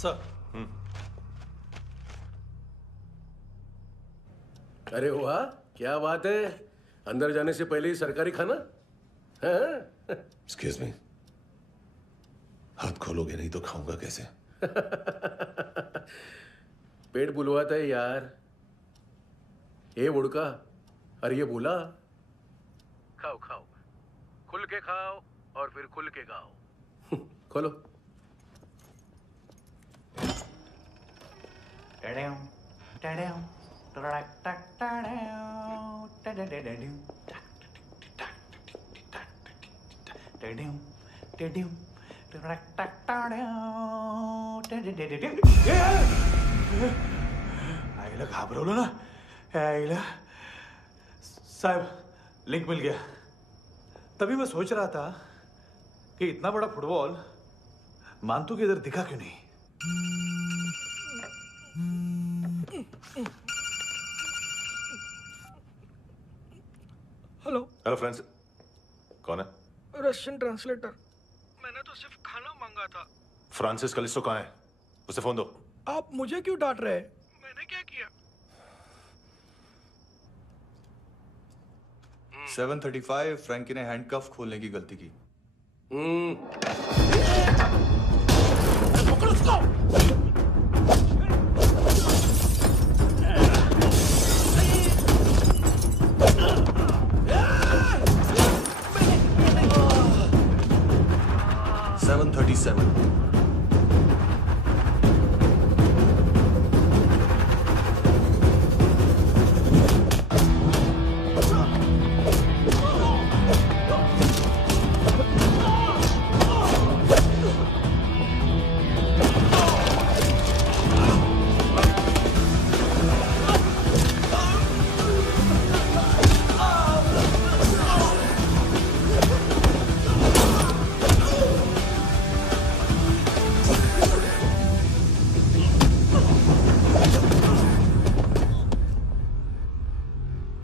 Sir. अरे वाह, क्या बात है। अंदर जाने से पहले ही सरकारी खाना। एक्सक्यूज मी, हाथ खोलोगे नहीं तो खाऊंगा कैसे? पेट बुलवाता है यार। ये उड़का और ये बोला। खाओ खाओ, खुल के खाओ और फिर खुल के गाओ। खोलो। आईला घाबरवलं ना। आईला साहब, लिंक मिल गया। तभी मैं सोच रहा था कि इतना बड़ा फुटबॉल मानतू के इधर दिखा क्यों नहीं। हेलो। हेलो फ्रेंड्स, कौन है? Russian translator. मैंने तो सिर्फ खाना मांगा था। फ्रांसिस कलिस्टो कहाँ है? उसे फोन दो। आप मुझे क्यों डांट रहे हैं? मैंने क्या किया? 7:35 फ्रैंकी ने हैंडकफ खोलने की गलती की। पकड़ो उसको। 7:37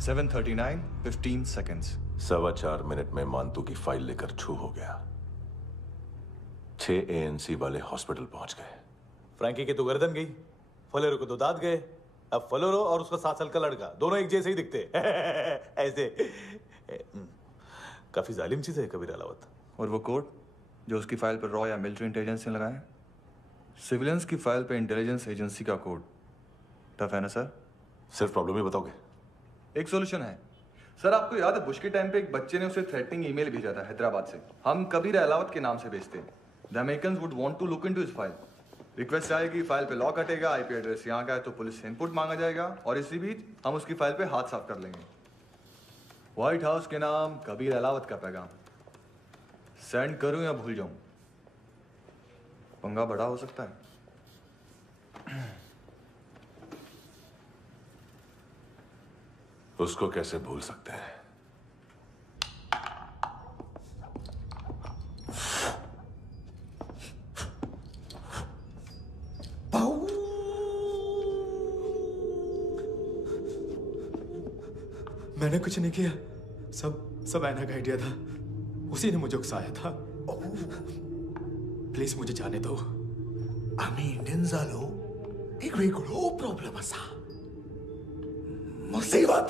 7:39 15 seconds। 4.25 मिनट में मानतू की फाइल लेकर छू हो गया। 6 ANC वाले हॉस्पिटल पहुंच गए। फ्रैंकी की तो गर्दन गई, फलेरो को तो दांत गए। अब फलेरो और उसका 7 साल का लड़का दोनों एक जैसे ही दिखते। ऐसे काफी जालिम चीज है कबीर अलावत। और वो कोड जो उसकी फाइल पर रॉ या मिलिट्री इंटेलिजेंस ने लगाया, सिविलियंस की फाइल पे इंटेलिजेंस एजेंसी का कोड। टफ है ना सर? सिर्फ प्रॉब्लम ही बताओगे? एक सॉल्यूशन है सर। आपको याद है बुश के टाइम पे एक बच्चे ने उसे थ्रेटनिंग ईमेल भेजा था हैदराबाद से। हम कबीर अलावत के नाम से भेजते हैं। The Americans would want to look into his file. Request आएगी, फाइल पे लॉक हटेगा, आईपी एड्रेस यहाँ का है तो पुलिस से इनपुट मांगा जाएगा और इसी बीच हम उसकी फाइल पे हाथ साफ कर लेंगे। व्हाइट हाउस के नाम कबीर अलावत का पैगाम। सेंड करूं या भूल जाऊं? पंगा बड़ा हो सकता है। उसको कैसे भूल सकते हैं? मैंने कुछ नहीं किया, सब ऐना का आइडिया था। उसी ने मुझे उकसाया था। प्लीज मुझे जाने दो। आम्ही इंडियन झालो एक वेगळो प्रॉब्लेम असा। मुसीबत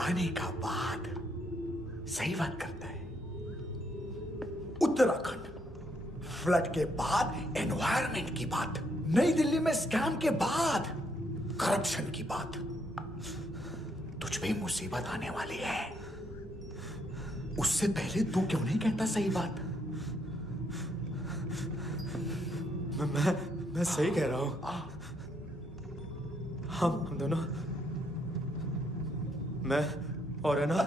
आने का बाद सही बात करता है। उत्तराखंड फ्लड के बाद एनवायरमेंट की बात, नई दिल्ली में स्कैम के बाद करप्शन की बात। तुझ पे मुसीबत आने वाली है, उससे पहले तू क्यों नहीं कहता सही बात? मैं सही कह रहा हूं। हम दोनों, मैं और है ना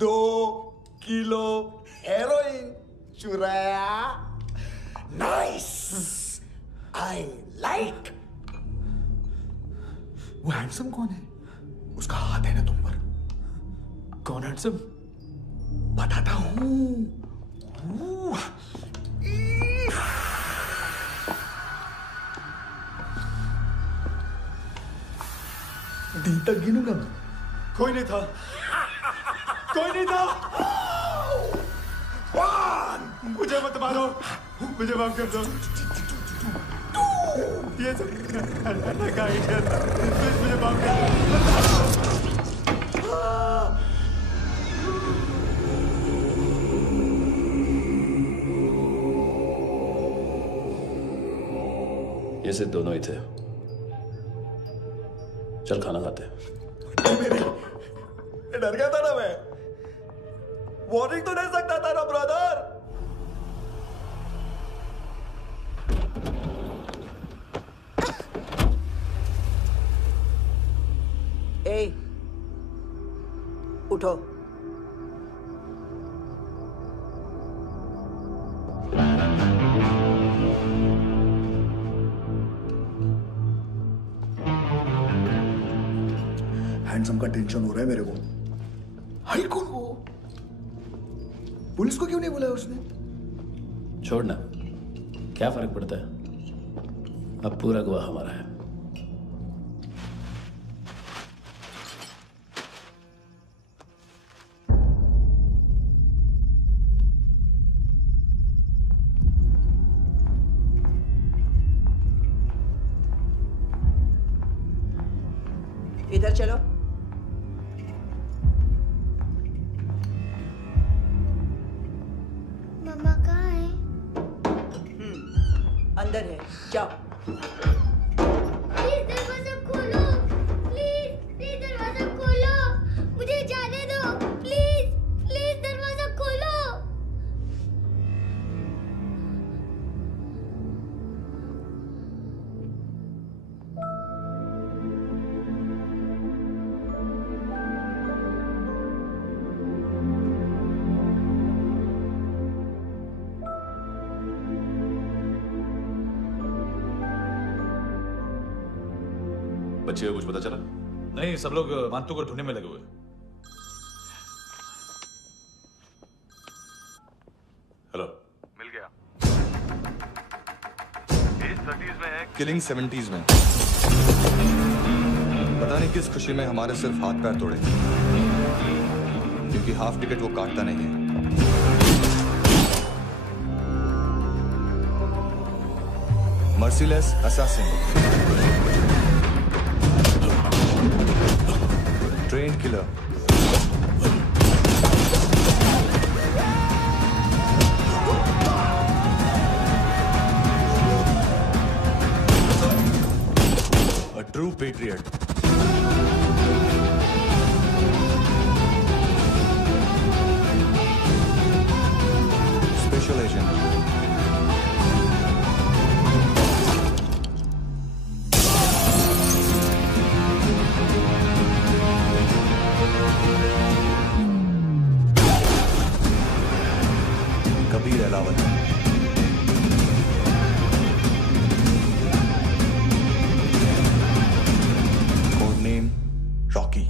2 किलो हेरोइन चुराया। Nice, I like. वो हैंडसम कौन है? उसका हाथ है ना तुम पर? कौन हैंडसम? बताता हूं। दी तक गिनूंगा मैं। कोई नहीं था, कोई नहीं था। 1 मुझे मत मारो, मुझे माफ कर दो। ये सब अल्लाह का इशारा, प्लीज मुझे माफ कर दो। ये सिर्फ दोनों ही थे। चल खाना खाते हैं। डर गया था ना मैं, वार्निंग तो दे सकता था ना ब्रदर। ए, उठो। हैंडसम का टेंशन हो रहा है मेरे को। हाई कौन वो? पुलिस को क्यों नहीं बुलाया उसने? छोड़ना, क्या फर्क पड़ता है? अब पूरा गवाह हमारा है। इधर चलो। मम्मा कहाँ है? अंदर है, जाओ। प्लीज दरवाजा खोलो, प्लीज प्लीज दरवाजा खोलो, मुझे जाने दो, प्लीज प्लीज दरवाजा खोलो। बच्चे को कुछ पता चला? नहीं, सब लोग मानतू को ढूंढने में लगे हुए। हेलो, मिल गया। एज 30s में है, किलिंग 70s में। पता नहीं किस खुशी में हमारे सिर्फ हाथ पैर तोड़े, क्योंकि हाफ टिकट वो काटता नहीं है। Merciless assassin, train killer, a true patriot. Special agent. Kabir Ahlawat, code name Rocky.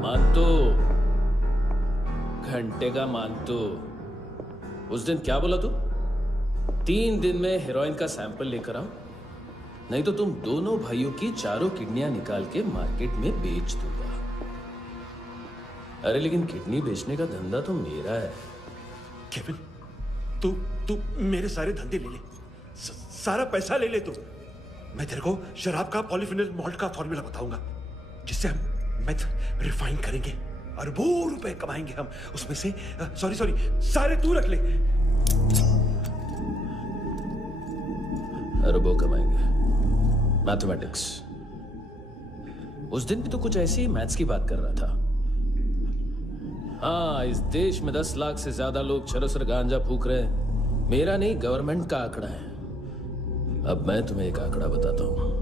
मानतो, घंटे का मानतो, उस दिन क्या बोला तू? 3 दिन में हेरोइन का सैंपल लेकर आओ, नहीं तो तुम दोनों भाइयों की चारों किडनियां निकाल के मार्केट में बेच दूंगा। अरे लेकिन किडनी बेचने का धंधा तो मेरा है। केविन, तू मेरे सारे धंधे ले ले, सारा पैसा ले ले तू। मैं तेरे को शराब का पॉलीफिनल मॉल्ट का फॉर्मूला बताऊंगा, जिससे हम मेथ रिफाइन करेंगे, अरबों रुपए कमाएंगे हम उसमें से। सॉरी, सारे तू रख ले। अरबों कमाएंगे, मैथमेटिक्स। उस दिन भी तो कुछ ऐसी ही मैथ्स की बात कर रहा था। हाँ, इस देश में 10 लाख से ज्यादा लोग चरस और गांजा फूक रहे हैं। मेरा नहीं, गवर्नमेंट का आंकड़ा है। अब मैं तुम्हें एक आंकड़ा बताता हूं।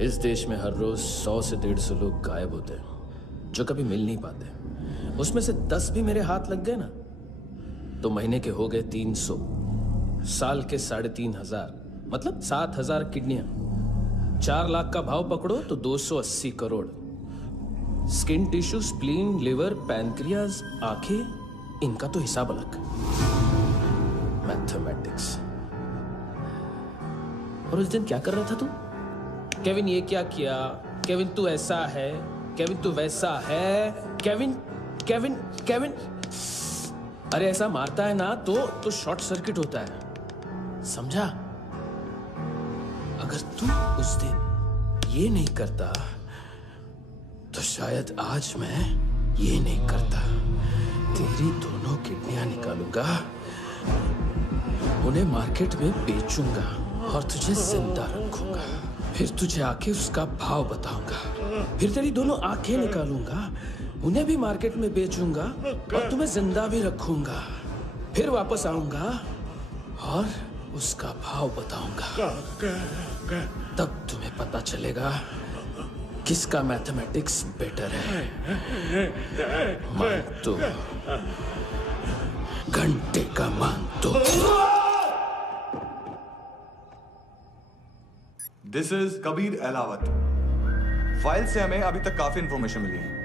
इस देश में हर रोज 100 से 150 लोग गायब होते हैं जो कभी मिल नहीं पाते। उसमें से 10 भी मेरे हाथ लग गए ना तो महीने के हो गए 300, साल के 3,500, मतलब 7,000 किडनियां। 4 लाख का भाव पकड़ो तो 280 crore. Skin tissue, spleen, liver, pancreas, आंखें, इनका तो हिसाब अलग। मैथमेटिक्स। और उस दिन क्या कर रहा था तू? केविन ये क्या किया, केविन तू ऐसा है, केविन तू वैसा है, केविन केविन केविन। अरे ऐसा मारता है ना तो शॉर्ट सर्किट होता है, समझा? अगर तू उस दिन ये नहीं करता तो शायद आज मैं ये नहीं करता। तेरी दोनों किडनियां निकालूंगा, उन्हें मार्केट में बेचूंगा और तुझे जिंदा रखूंगा। फिर तुझे आके उसका भाव बताऊंगा। फिर तेरी दोनों आंखें निकालूंगा, उन्हें भी मार्केट में बेचूंगा और तुम्हें जिंदा भी रखूंगा। फिर वापस आऊंगा और उसका भाव बताऊंगा। तब तुम्हें पता चलेगा किसका मैथमेटिक्स बेटर है। मानतो, घंटे का मानतो। This is Kabir Ahlawat. File से हमें अभी तक काफी इंफॉर्मेशन मिली है।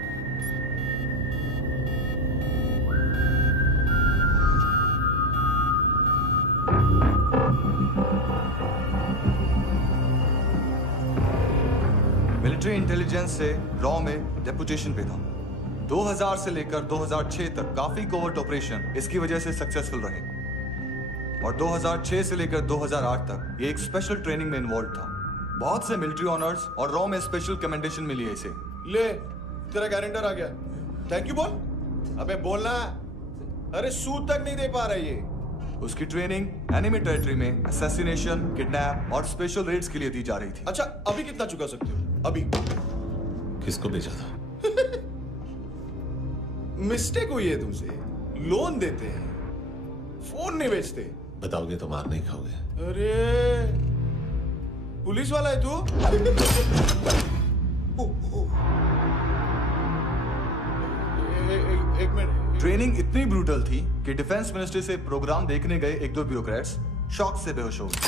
मिलिट्री इंटेलिजेंस से रॉ में डेपुटेशन पे था। 2000 से लेकर 2006 तक काफी कोवर्ट ऑपरेशन इसकी वजह से सक्सेसफुल रहे और 2006 से लेकर 2008 तक ये एक स्पेशल ट्रेनिंग में इन्वॉल्व था। बहुत से मिलिट्री ऑनर्स और रॉ में स्पेशल कमेंडेशन मिली है इसे। ले, तेरा गारंटर आ गया। थैंक यू बोल। अबे बोलना। अरे सूद तक नहीं दे पा रहा ये। उसकी ट्रेनिंग एनिमी टेरिटरी में असैसिनेशन, किडनैप और स्पेशल रेड्स के लिए दी जा रही थी। अच्छा, अभी कितना चुका सकते हो? अभी किसको भेजा था? मिस्टेक हुई है तुमसे। लोन देते हैं, फोन नहीं बेचते। बताओगे तो मार नहीं खाओगे। अरे पुलिस वाला है तू? एक मिनट। ट्रेनिंग इतनी ब्रूटल थी कि डिफेंस मिनिस्ट्री से प्रोग्राम देखने गए 1-2 ब्यूरोक्रेट्स शॉक से बेहोश हो गए।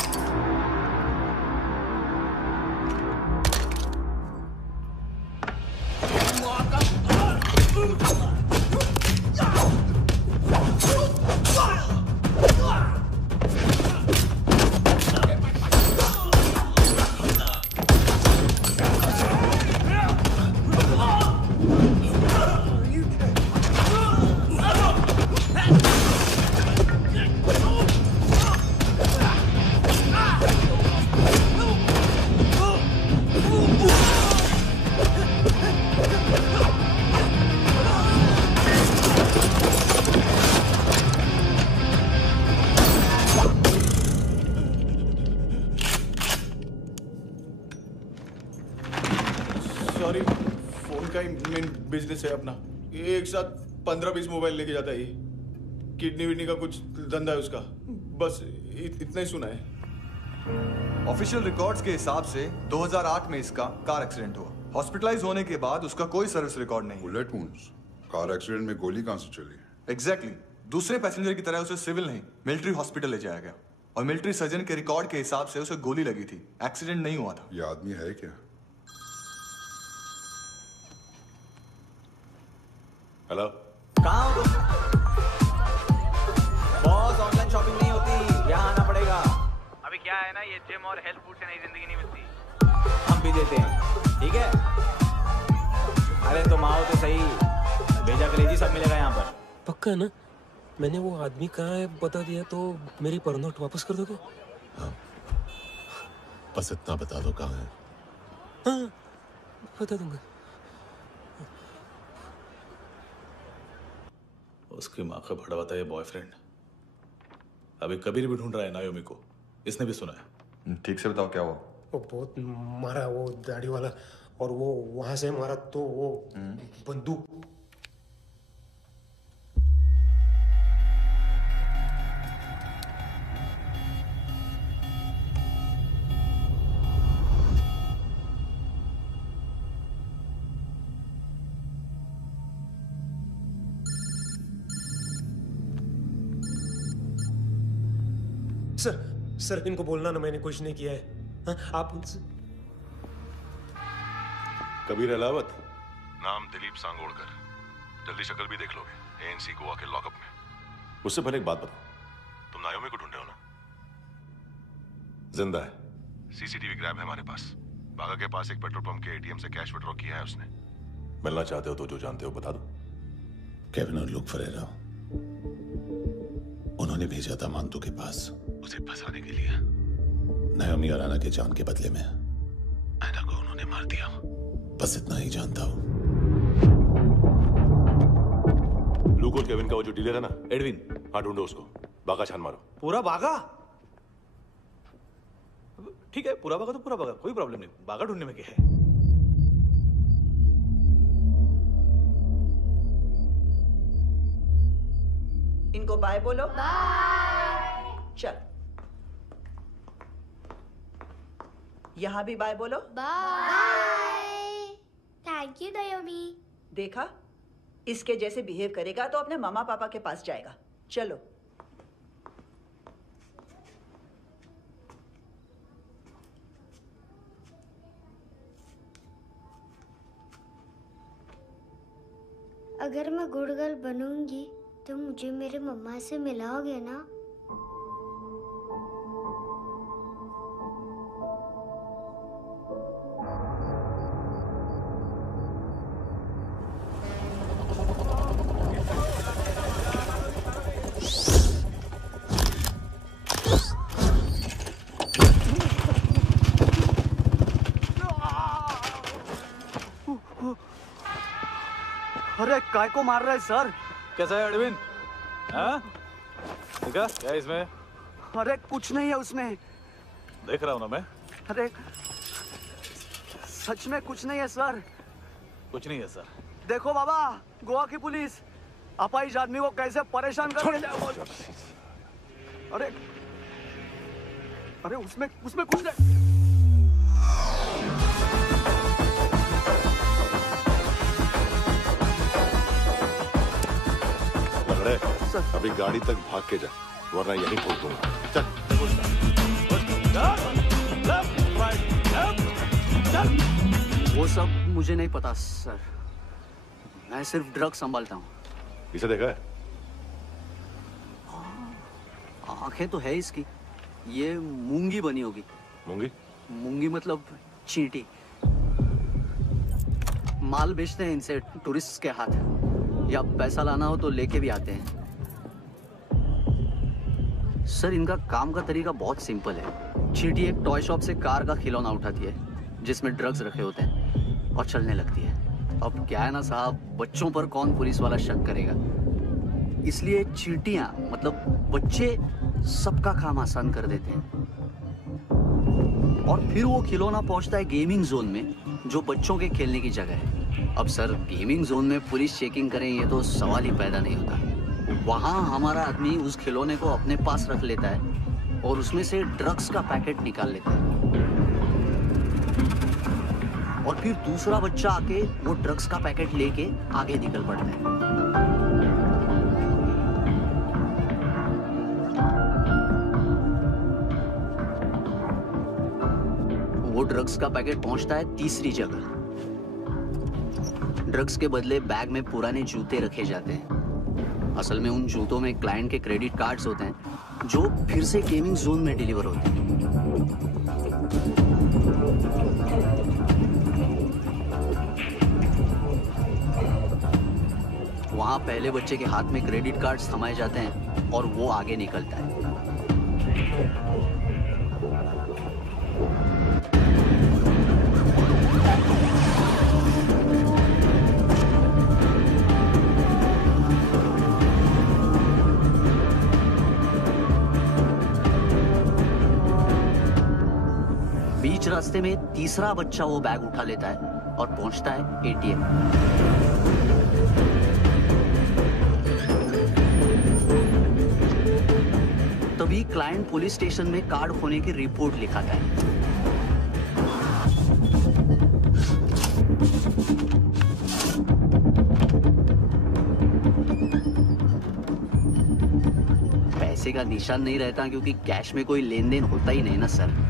सॉरी, फोन का ही मेन बिजनेस है अपना। एक साथ 15-20 मोबाइल लेके जाता है ये। किडनी विडनी का कुछ धंधा है उसका। बस इतना ही सुना है। ऑफिशियल रिकॉर्ड्स के हिसाब से 2008 में इसका कार एक्सीडेंट हुआ। हॉस्पिटलाइज होने के बाद उसका कोई सर्विस रिकॉर्ड नहीं। Bullet wounds. कार एक्सीडेंट में गोली कहां से चली? एग्जैक्टली। दूसरे पैसेंजर की तरह उसे सिविल नहीं, मिलिट्री हॉस्पिटल ले जाया गया और मिलिट्री सर्जन के रिकॉर्ड के हिसाब से उसे गोली लगी थी। एक्सीडेंट नहीं हुआ था। ये आदमी है क्या? हेलो, कहाँ हो तुम? बॉस, ऑनलाइन शॉपिंग नहीं होती, यहाँ आना पड़ेगा। अभी क्या है ना, ये जिम और हेल्थ फूड से नई जिंदगी नहीं मिलती। हम भी देते हैं, ठीक है? अरे तुम आओ तो सही, भेजा कलेजी सब मिलेगा यहाँ पर। पक्का ना? मैंने वो आदमी कहाँ है बता दिया तो मेरी पर नोट वापस कर दोगे? हाँ, बस इतना बता दो कहाँ है। हाँ, बता दूंगा। उसकी माँ का भड़वा था ये बॉयफ्रेंड। अभी कबीर भी ढूंढ रहा है नायोमी को। इसने भी सुना है। ठीक से बताओ क्या हुआ? वो बहुत मारा, वो दाढ़ी वाला। और वो वहां से मारा तो वो बंदूक। सर इनको बोलना ना मैंने कुछ नहीं किया है। हाँ, आप कबीर अहलावत, नाम दिलीप सांगोड़कर। जल्दी शक्ल भी देख लोगे एएनसी गोवा के लॉकअप में। उससे पहले एक बात बताओ, तुम नायोमी को ढूंढ रहे हो ना? जिंदा है, सीसीटीवी ग्रैब है हमारे पास। बागा के पास एक पेट्रोल पंप के एटीएम से कैश विड्रॉ किया है उसने। मिलना चाहते हो तो जो जानते हो बता दो। केविन और लुक फरेरा, उन्होंने भेजा था मांतू के पास उसे फंसाने के लिए। नायोमी और आना के जान के बदले में ऐना को उन्होंने मार दिया। बस इतना ही जानता हूं। लुक और केविन का वो जो डीलर है ना, एडविन, हाँ ढूंढो उसको। बागा छान मारो। पूरा बागा? ठीक है, पूरा बागा तो पूरा बागा, कोई प्रॉब्लम नहीं। बागा ढूंढने में क्या है? इनको बाय बोलो। बाय। चल, यहां भी बाय बोलो। बाय। Thank you नायोमी। देखा, इसके जैसे बिहेव करेगा तो अपने मामा पापा के पास जाएगा। चलो। अगर मैं गुड गर्ल बनूंगी तो मुझे मेरे मम्मा से मिलाओगे ना? अरे काय को मार रहा है सर? कैसा है एडविन? हाँ? देखा क्या है इसमें? अरे कुछ नहीं है उसमें। देख रहा हूं ना मैं। अरे सच में कुछ नहीं है सर। कुछ नहीं है सर। देखो बाबा, गोवा की पुलिस अपाहिज आदमी को कैसे परेशान कर रही है। अरे अरे उसमें कुछ नहीं। अभी गाड़ी तक भाग के जा, वरना यहीं ठोक दूंगा। चल। वो सब मुझे नहीं पता सर, मैं सिर्फ ड्रग संभालता हूँ। इसे देखा है? आंखें तो है इसकी, ये मूंगी बनी होगी। मूंगी? मूंगी मतलब चींटी। माल बेचते हैं इनसे टूरिस्ट के हाथ, या पैसा लाना हो तो लेके भी आते हैं। सर इनका काम का तरीका बहुत सिंपल है। चींटी एक टॉय शॉप से कार का खिलौना उठाती है जिसमें ड्रग्स रखे होते हैं और चलने लगती है। अब क्या है ना साहब, बच्चों पर कौन पुलिस वाला शक करेगा, इसलिए चींटियां मतलब बच्चे सबका काम आसान कर देते हैं। और फिर वो खिलौना पहुंचता है गेमिंग जोन में, जो बच्चों के खेलने की जगह है। अब सर गेमिंग जोन में पुलिस चेकिंग करें ये तो सवाल ही पैदा नहीं होता। वहां हमारा आदमी उस खिलौने को अपने पास रख लेता है और उसमें से ड्रग्स का पैकेट निकाल लेता है, और फिर दूसरा बच्चा आके वो ड्रग्स का पैकेट लेके आगे निकल पड़ता है। वो ड्रग्स का पैकेट पहुंचता है तीसरी जगह। ड्रग्स के बदले बैग में पुराने जूते रखे जाते हैं। असल में उन जूतों में क्लाइंट के क्रेडिट कार्ड्स होते हैं जो फिर से गेमिंग जोन में डिलीवर होते हैं। वहां पहले बच्चे के हाथ में क्रेडिट कार्ड्स थमाए जाते हैं और वो आगे निकलता है। बीच रास्ते में तीसरा बच्चा वो बैग उठा लेता है और पहुंचता है एटीएम। तभी क्लाइंट पुलिस स्टेशन में कार्ड खोने की रिपोर्ट लिखाता है। पैसे का निशान नहीं रहता क्योंकि कैश में कोई लेन देन होता ही नहीं ना सर।